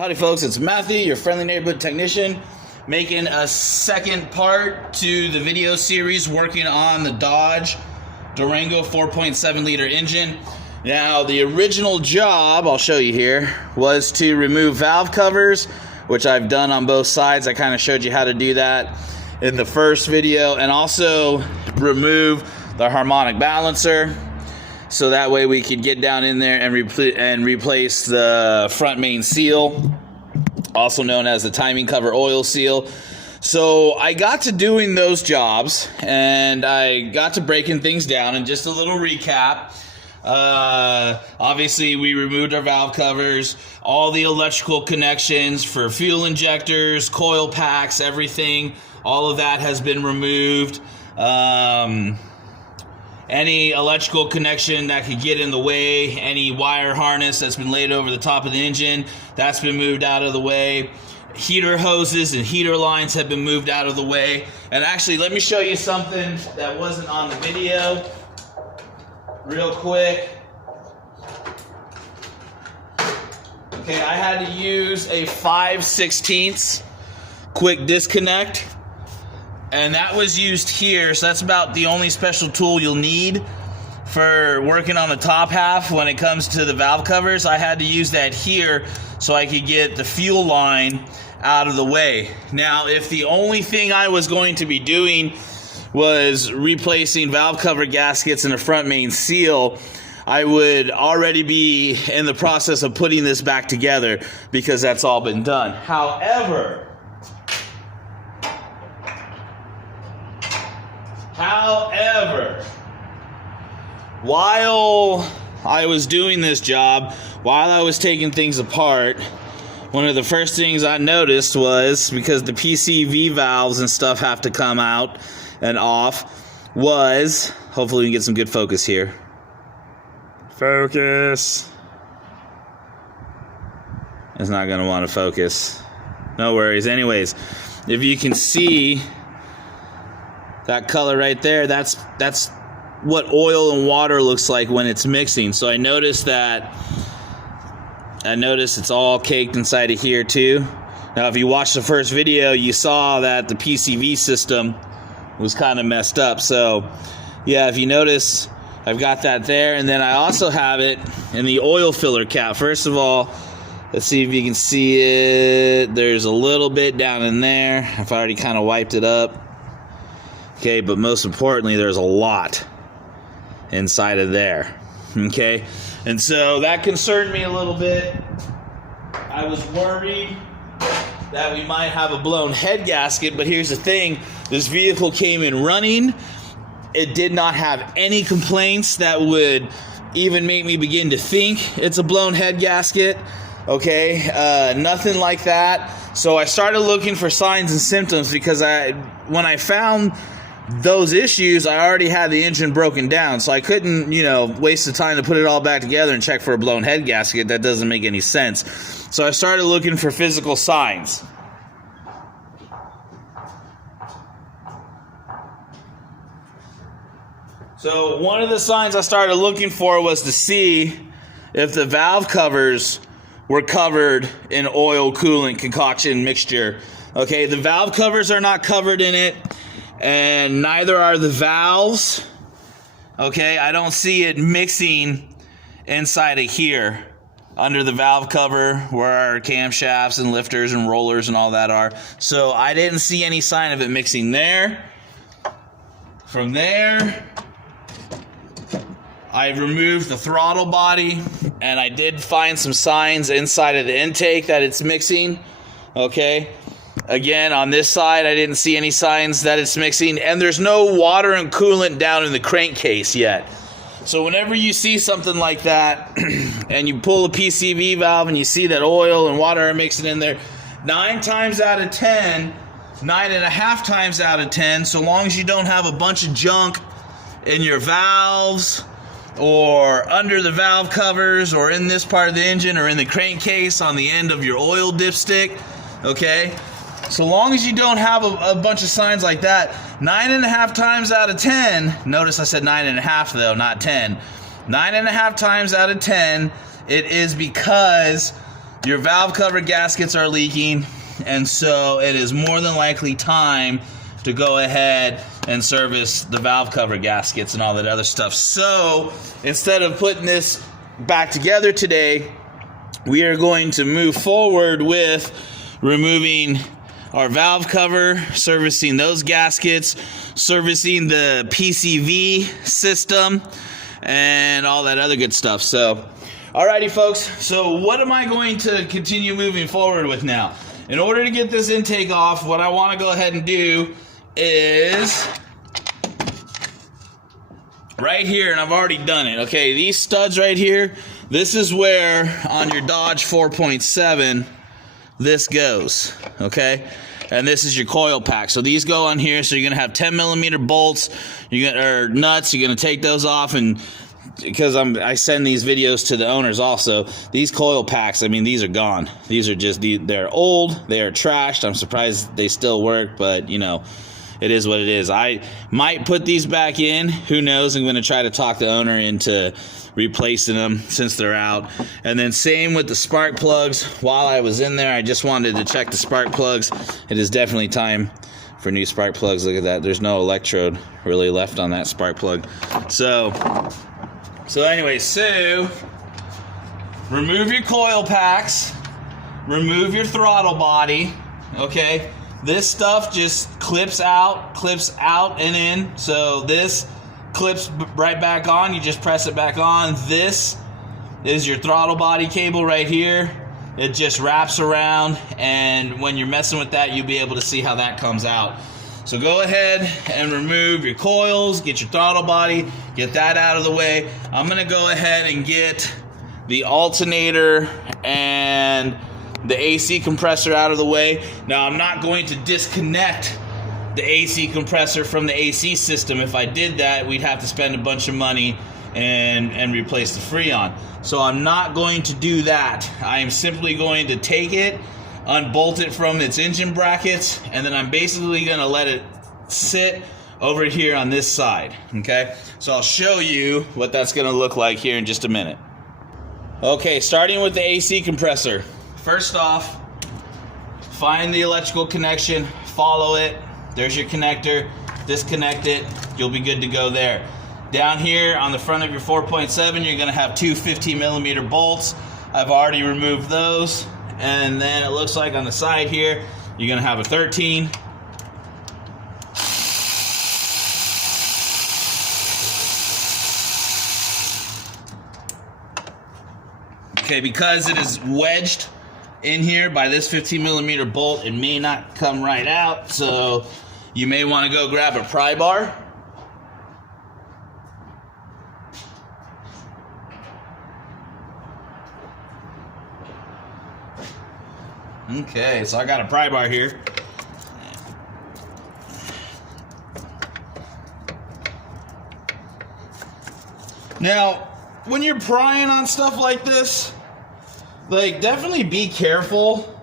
Howdy folks, it's Matthew, your friendly neighborhood technician, making a second part to the video series working on the Dodge Durango 4.7 liter engine. Now the original job, I'll show you here, was to remove valve covers, which I've done on both sides. I kind of showed you how to do that in the first video, and also remove the harmonic balancer. So that way we could get down in there and replace the front main seal, also known as the timing cover oil seal. So I got to doing those jobs, and I got to breaking things down. And just a little recap. Obviously we removed our valve covers, all the electrical connections for fuel injectors, coil packs, everything. All of that has been removed. Any electrical connection that could get in the way, any wire harness that's been laid over the top of the engine, that's been moved out of the way. Heater hoses and heater lines have been moved out of the way. And actually, let me show you something that wasn't on the video real quick. Okay, I had to use a 5/16 quick disconnect. And that was used here, so that's about the only special tool you'll need for working on the top half when it comes to the valve covers. I had to use that here so I could get the fuel line out of the way. Now, if the only thing I was going to be doing was replacing valve cover gaskets in the front main seal, I would already be in the process of putting this back together because that's all been done. However, while I was doing this job, while I was taking things apart, one of the first things I noticed was, because the PCV valves and stuff have to come out and off, was, hopefully we can get some good focus here. Focus. It's not going to want to focus. No worries. Anyways, if you can see that color right there, that's what oil and water looks like when it's mixing. So I noticed it's all caked inside of here too. Now if you watched the first video, you saw that the PCV system was kind of messed up. So yeah, if you notice, I've got that there, and then I also have it in the oil filler cap. First of all, let's see if you can see it. There's a little bit down in there. I've already kind of wiped it up. Okay, but most importantly, there's a lot inside of there. Okay, and so that concerned me a little bit. I was worried that we might have a blown head gasket, but here's the thing. This vehicle came in running. It did not have any complaints that would even make me begin to think it's a blown head gasket. Okay, nothing like that. So I started looking for signs and symptoms, because when I found those issues, I already had the engine broken down, so I couldn't, waste the time to put it all back together and check for a blown head gasket. That doesn't make any sense. So I started looking for physical signs. So one of the signs I started looking for was to see if the valve covers were covered in oil coolant concoction mixture. Okay, the valve covers are not covered in it, and neither are the valves. Okay, I don't see it mixing inside of here under the valve cover where our camshafts and lifters and rollers and all that are. So I didn't see any sign of it mixing there. From there, I removed the throttle body, and I did find some signs inside of the intake that it's mixing. Okay, again, on this side, I didn't see any signs that it's mixing, and there's no water and coolant down in the crankcase yet. So whenever you see something like that, and you pull a PCV valve and you see that oil and water are mixing in there, 9.5 times out of 10, so long as you don't have a bunch of junk in your valves, or under the valve covers, or in this part of the engine, or in the crankcase on the end of your oil dipstick, okay? So long as you don't have a bunch of signs like that, 9.5 times out of 10, notice I said 9.5 though, not 10. 9.5 times out of 10, it is because your valve cover gaskets are leaking, and so it is more than likely time to go ahead and service the valve cover gaskets and all that other stuff. So instead of putting this back together today, we are going to move forward with removing our valve cover, servicing those gaskets, servicing the PCV system, and all that other good stuff. So, alrighty folks, so what am I going to continue moving forward with now? In order to get this intake off, what I want to go ahead and do is right here, and I've already done it. Okay, these studs right here, this is where on your Dodge 4.7 this goes, okay? And this is your coil pack. So these go on here, so you're gonna have 10 millimeter bolts, or nuts. You're gonna take those off, and because I send these videos to the owners also, these coil packs, I mean, these are gone. These are just, they're old, they are trashed. I'm surprised they still work, but you know, it is what it is. I might put these back in. Who knows? I'm going to try to talk the owner into replacing them since they're out. And then same with the spark plugs. While I was in there, I just wanted to check the spark plugs. It is definitely time for new spark plugs. Look at that. There's no electrode really left on that spark plug. So anyway, so remove your coil packs. Remove your throttle body. Okay. This stuff just clips out and in. So this clips right back on. You just press it back on. This is your throttle body cable right here. It just wraps around, and when you're messing with that, you'll be able to see how that comes out. So go ahead and remove your coils, get your throttle body, get that out of the way. I'm going to go ahead and get the alternator and the AC compressor out of the way. Now, I'm not going to disconnect the AC compressor from the AC system. If I did that, we'd have to spend a bunch of money and replace the Freon. So I'm not going to do that. I am simply going to take it, unbolt it from its engine brackets, and then I'm basically going to let it sit over here on this side. Okay, so I'll show you what that's going to look like here in just a minute. Okay, starting with the AC compressor. First off, find the electrical connection, follow it. There's your connector. Disconnect it. You'll be good to go there. Down here on the front of your 4.7, you're going to have two 15 millimeter bolts. I've already removed those. And then it looks like on the side here, you're going to have a 13. Okay, because it is wedged in here by this 15 millimeter bolt, it may not come right out, so you may want to go grab a pry bar. Okay, so I got a pry bar here. Now, when you're prying on stuff like this, like, definitely be careful.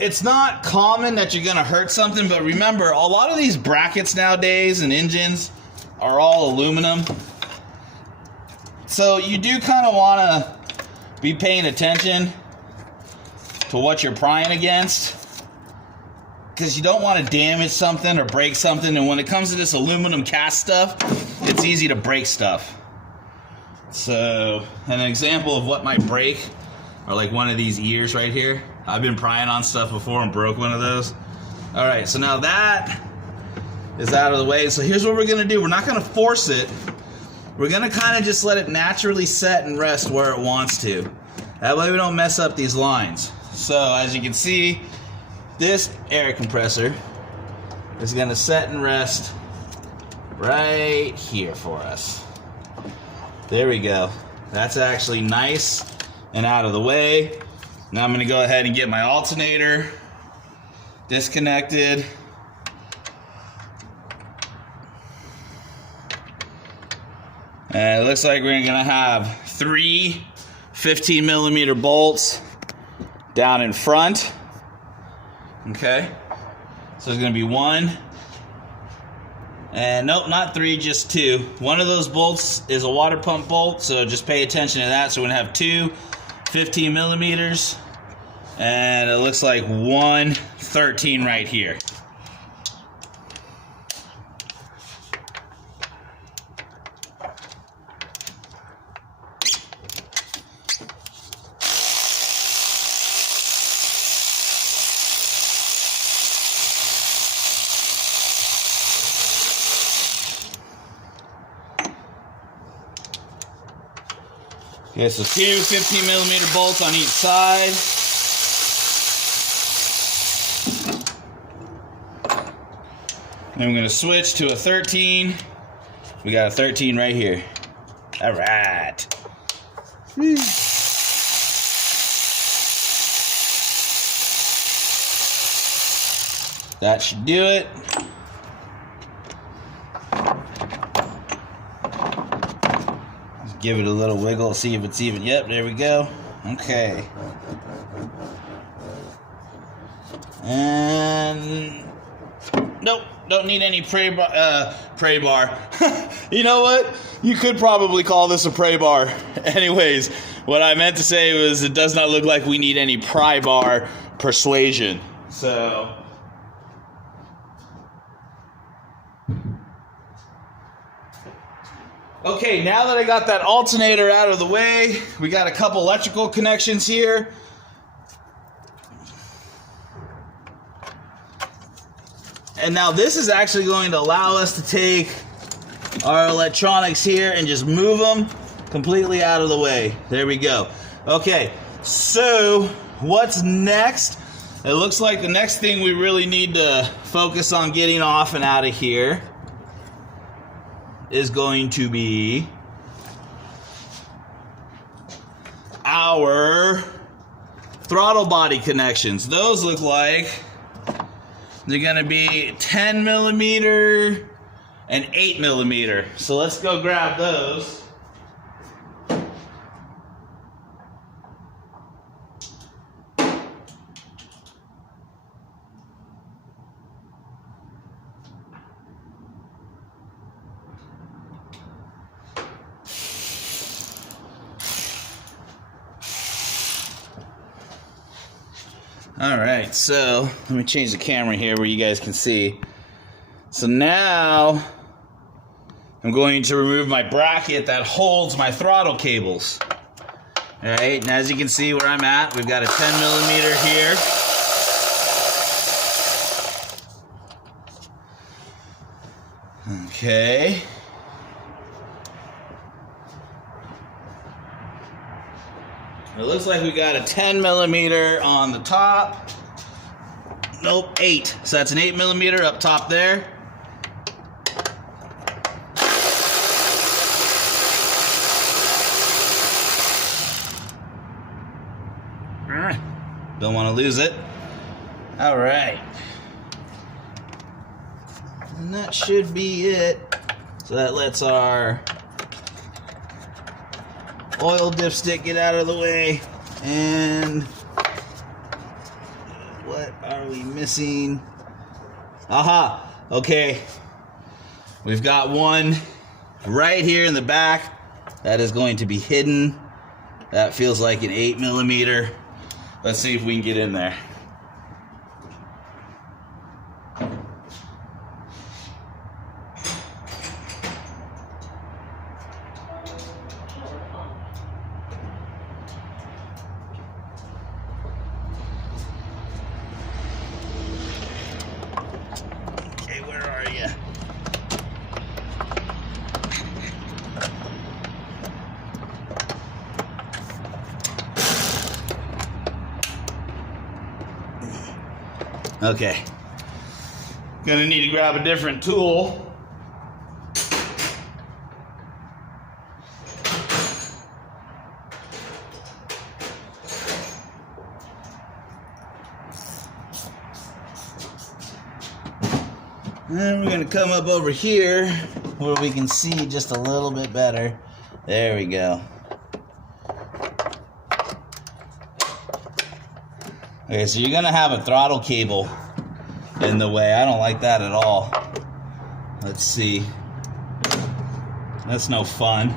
It's not common that you're going to hurt something, but remember, a lot of these brackets nowadays and engines are all aluminum. So you do kind of want to be paying attention to what you're prying against, because you don't want to damage something or break something. And when it comes to this aluminum cast stuff, it's easy to break stuff. So an example of what might break are like one of these ears right here. I've been prying on stuff before and broke one of those. All right, so now that is out of the way. So here's what we're gonna do. We're not gonna force it. We're gonna kind of just let it naturally set and rest where it wants to. That way we don't mess up these lines. So as you can see, this air compressor is gonna set and rest right here for us. There we go. That's actually nice and out of the way. Now I'm going to go ahead and get my alternator disconnected. And it looks like we're going to have three 15 millimeter bolts down in front. Okay. So there's going to be one. And nope, not three, just two. One of those bolts is a water pump bolt, so just pay attention to that. So we're going to have two 15 millimeters, and it looks like 113 right here. Okay, so two 15 millimeter bolts on each side. And I'm going to switch to a 13. We got a 13 right here. All right. That should do it. Give it a little wiggle, see if it's even. Yep, there we go. Okay. And nope, don't need any pray bar. You know what? You could probably call this a pray bar. Anyways, what I meant to say was it does not look like we need any pry bar persuasion. So okay, now that I got that alternator out of the way, we got a couple electrical connections here. And now this is actually going to allow us to take our electronics here and just move them completely out of the way. There we go. Okay, so what's next? It looks like the next thing we really need to focus on getting off and out of here is going to be our throttle body connections. Those look like they're going to be 10 millimeter and 8 millimeter. So let's go grab those. Alright, so let me change the camera here where you guys can see. So now I'm going to remove my bracket that holds my throttle cables. Alright, and as you can see where I'm at, we've got a 10 millimeter here. Okay. It looks like we got a 10 millimeter on the top. Nope, 8. So that's an 8 millimeter up top there. Don't want to lose it. All right. And that should be it. So that lets our oil dipstick get out of the way. And what are we missing? Aha! Okay. We've got one right here in the back that is going to be hidden. That feels like an 8 millimeter. Let's see if we can get in there. Okay, where are you? Okay. Gonna need to grab a different tool. And we're gonna come up over here where we can see just a little bit better. There we go. Okay, so you're gonna have a throttle cable in the way. I don't like that at all. Let's see. That's no fun.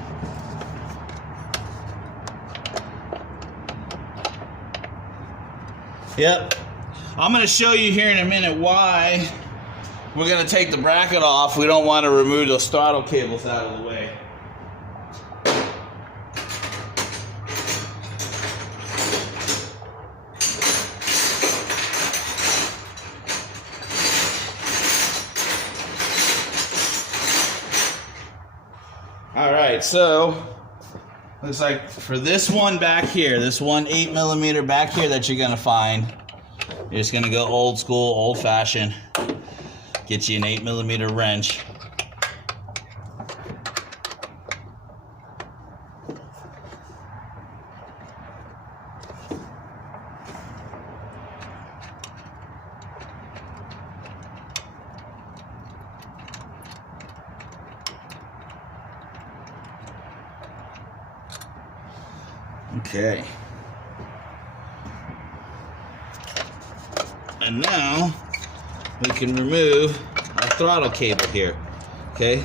Yep. I'm going to show you here in a minute why we're going to take the bracket off. We don't want to remove those throttle cables out of the way. Alright, so looks like for this one back here, this one 8mm back here that you're going to find, you're just going to go old school, old fashioned, get you an 8mm wrench. Okay. And now we can remove our throttle cable here. Okay.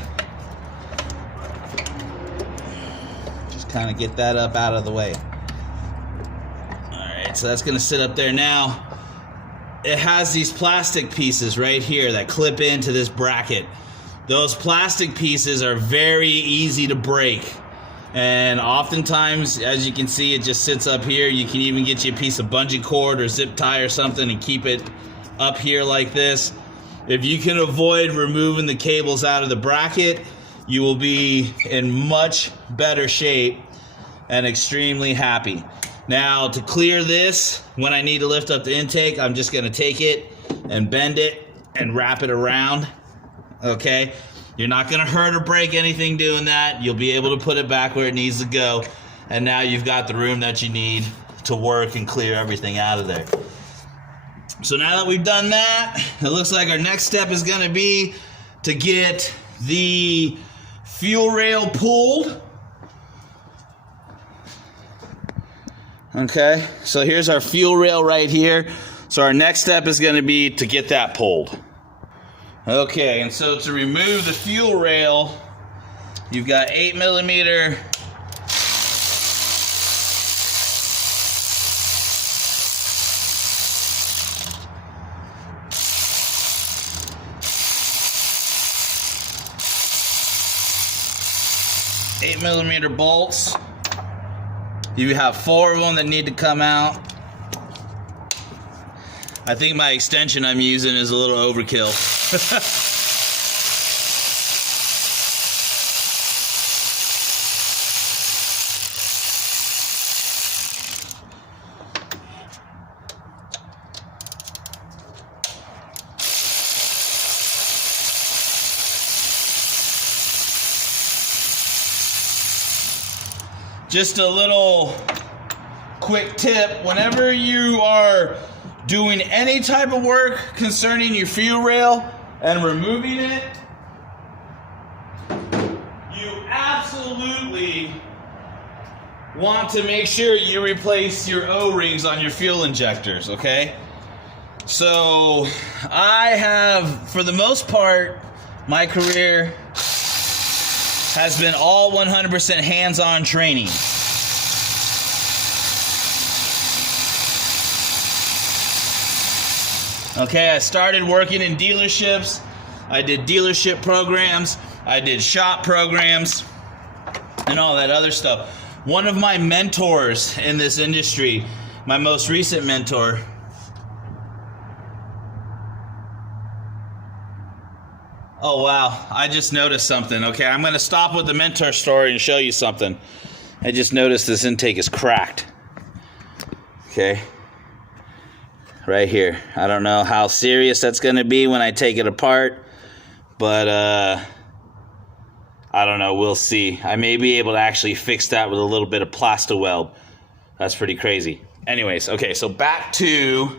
Just kind of get that up out of the way. Alright, so that's going to sit up there now. It has these plastic pieces right here that clip into this bracket. Those plastic pieces are very easy to break. And oftentimes, as you can see, it just sits up here. You can even get you a piece of bungee cord or zip tie or something and keep it up here like this. If you can avoid removing the cables out of the bracket, you will be in much better shape and extremely happy. Now, to clear this, when I need to lift up the intake, I'm just going to take it and bend it and wrap it around. Okay? You're not going to hurt or break anything doing that. You'll be able to put it back where it needs to go. And now you've got the room that you need to work and clear everything out of there. So now that we've done that, it looks like our next step is going to be to get the fuel rail pulled. Okay, so here's our fuel rail right here. So our next step is going to be to get that pulled. Okay, and so to remove the fuel rail, you've got 8mm bolts. You have 4 of them that need to come out. I think my extension I'm using is a little overkill. Just a little quick tip, whenever you are doing any type of work concerning your fuel rail and removing it, you absolutely want to make sure you replace your O-rings on your fuel injectors, okay? So I have, for the most part, my career has been all 100% hands-on training. Okay, I started working in dealerships. I did dealership programs. I did shop programs and all that other stuff. One of my mentors in this industry, my most recent mentor, oh wow, I just noticed something. Okay, I'm going to stop with the mentor story and show you something. I just noticed this intake is cracked. Okay. Right here. I don't know how serious that's going to be when I take it apart, but I don't know. We'll see. I may be able to actually fix that with a little bit of Plastaweld. That's pretty crazy. Anyways, okay, so back to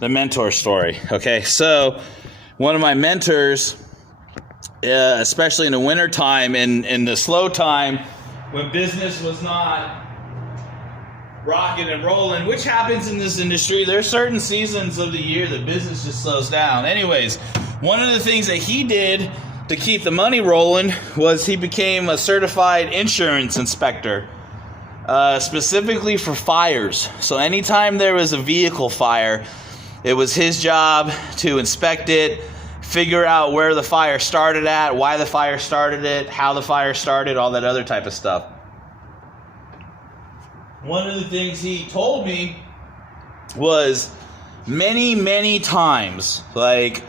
the mentor story. Okay, so one of my mentors, especially in the winter time and in the slow time when business was not rocking and rolling, which happens in this industry. There are certain seasons of the year that business just slows down. Anyways, one of the things that he did to keep the money rolling was he became a certified insurance inspector. specifically for fires. So anytime there was a vehicle fire, it was his job to inspect it, figure out where the fire started at, why the fire started it, how the fire started, all that other type of stuff. One of the things he told me was many times, like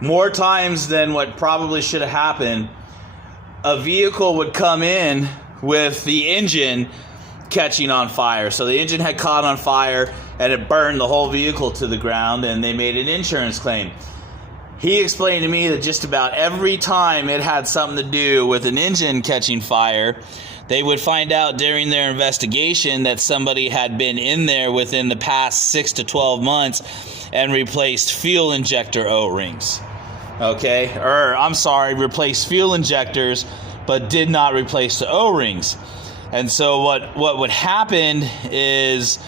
more times than what probably should have happened, a vehicle would come in with the engine catching on fire. So the engine had caught on fire and it burned the whole vehicle to the ground, and they made an insurance claim. He explained to me that just about every time it had something to do with an engine catching fire, they would find out during their investigation that somebody had been in there within the past 6 to 12 months and replaced fuel injector O-rings. Okay? Replaced fuel injectors, but did not replace the O-rings. And so what would happen is,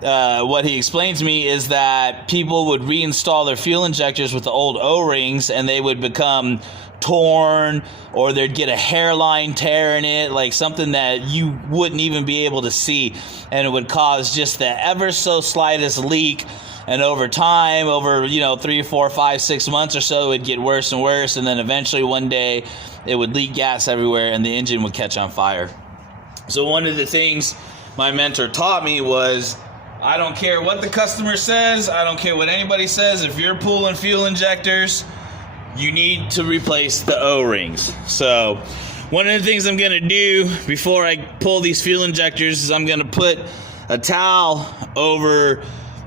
what he explained to me is that people would reinstall their fuel injectors with the old O-rings, and they would become torn, or they'd get a hairline tear in it, like something that you wouldn't even be able to see, and it would cause just the ever so slightest leak. And over time, over 3, 4, 5, 6 months or so, it would get worse and worse, and then eventually one day it would leak gas everywhere and the engine would catch on fire. So one of the things my mentor taught me was, I don't care what the customer says, I don't care what anybody says, if you're pulling fuel injectors, you need to replace the O-rings. So one of the things I'm going to do before I pull these fuel injectors is I'm going to put a towel over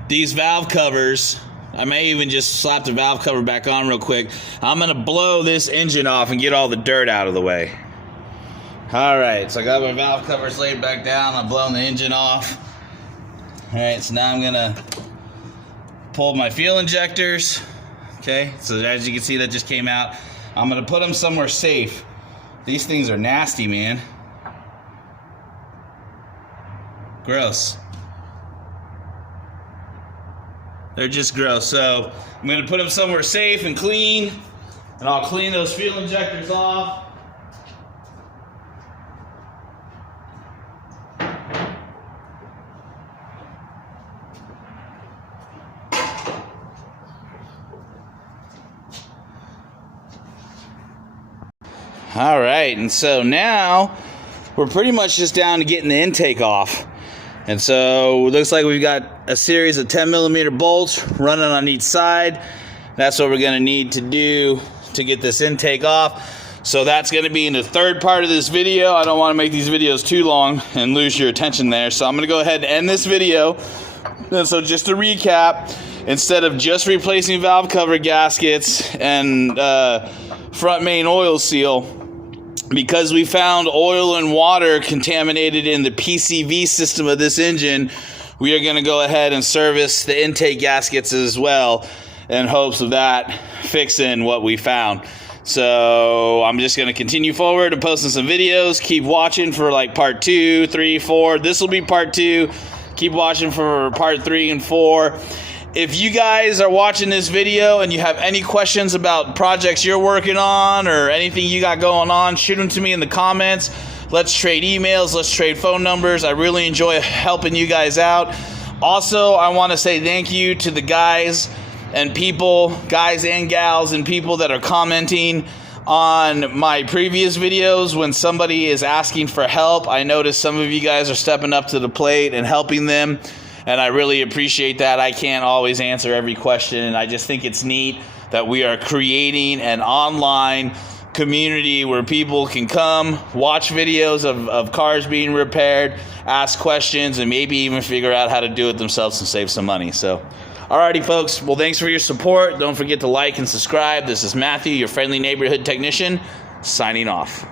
these valve covers. I may even just slap the valve cover back on real quick. I'm going to blow this engine off and get all the dirt out of the way. Alright, so I got my valve covers laid back down. I'm blowing the engine off. Alright, so now I'm going to pull my fuel injectors. Okay, so as you can see, that just came out. I'm going to put them somewhere safe. These things are nasty, man. Gross. They're just gross. So I'm going to put them somewhere safe and clean, and I'll clean those fuel injectors off. All right, and so now we're pretty much just down to getting the intake off. And so it looks like we've got a series of 10 millimeter bolts running on each side. That's what we're going to need to do to get this intake off. So that's going to be in the third part of this video. I don't want to make these videos too long and lose your attention there. So I'm going to go ahead and end this video. And so just to recap, instead of just replacing valve cover gaskets and front main oil seal, because we found oil and water contaminated in the PCV system of this engine, we are going to go ahead and service the intake gaskets as well in hopes of that fixing what we found. So I'm just going to continue forward and posting some videos. Keep watching for like part 2, 3, 4. This will be part 2. Keep watching for part 3 and 4. If you guys are watching this video and you have any questions about projects you're working on or anything you got going on, shoot them to me in the comments. Let's trade emails. Let's trade phone numbers. I really enjoy helping you guys out. Also, I want to say thank you to the guys and gals and people that are commenting on my previous videos when somebody is asking for help. I noticed some of you guys are stepping up to the plate and helping them. And I really appreciate that. I can't always answer every question, and I just think it's neat that we are creating an online community where people can come, watch videos of cars being repaired, ask questions, and maybe even figure out how to do it themselves and save some money. So, alrighty, folks. Well, thanks for your support. Don't forget to like and subscribe. This is Matthew, your friendly neighborhood technician, signing off.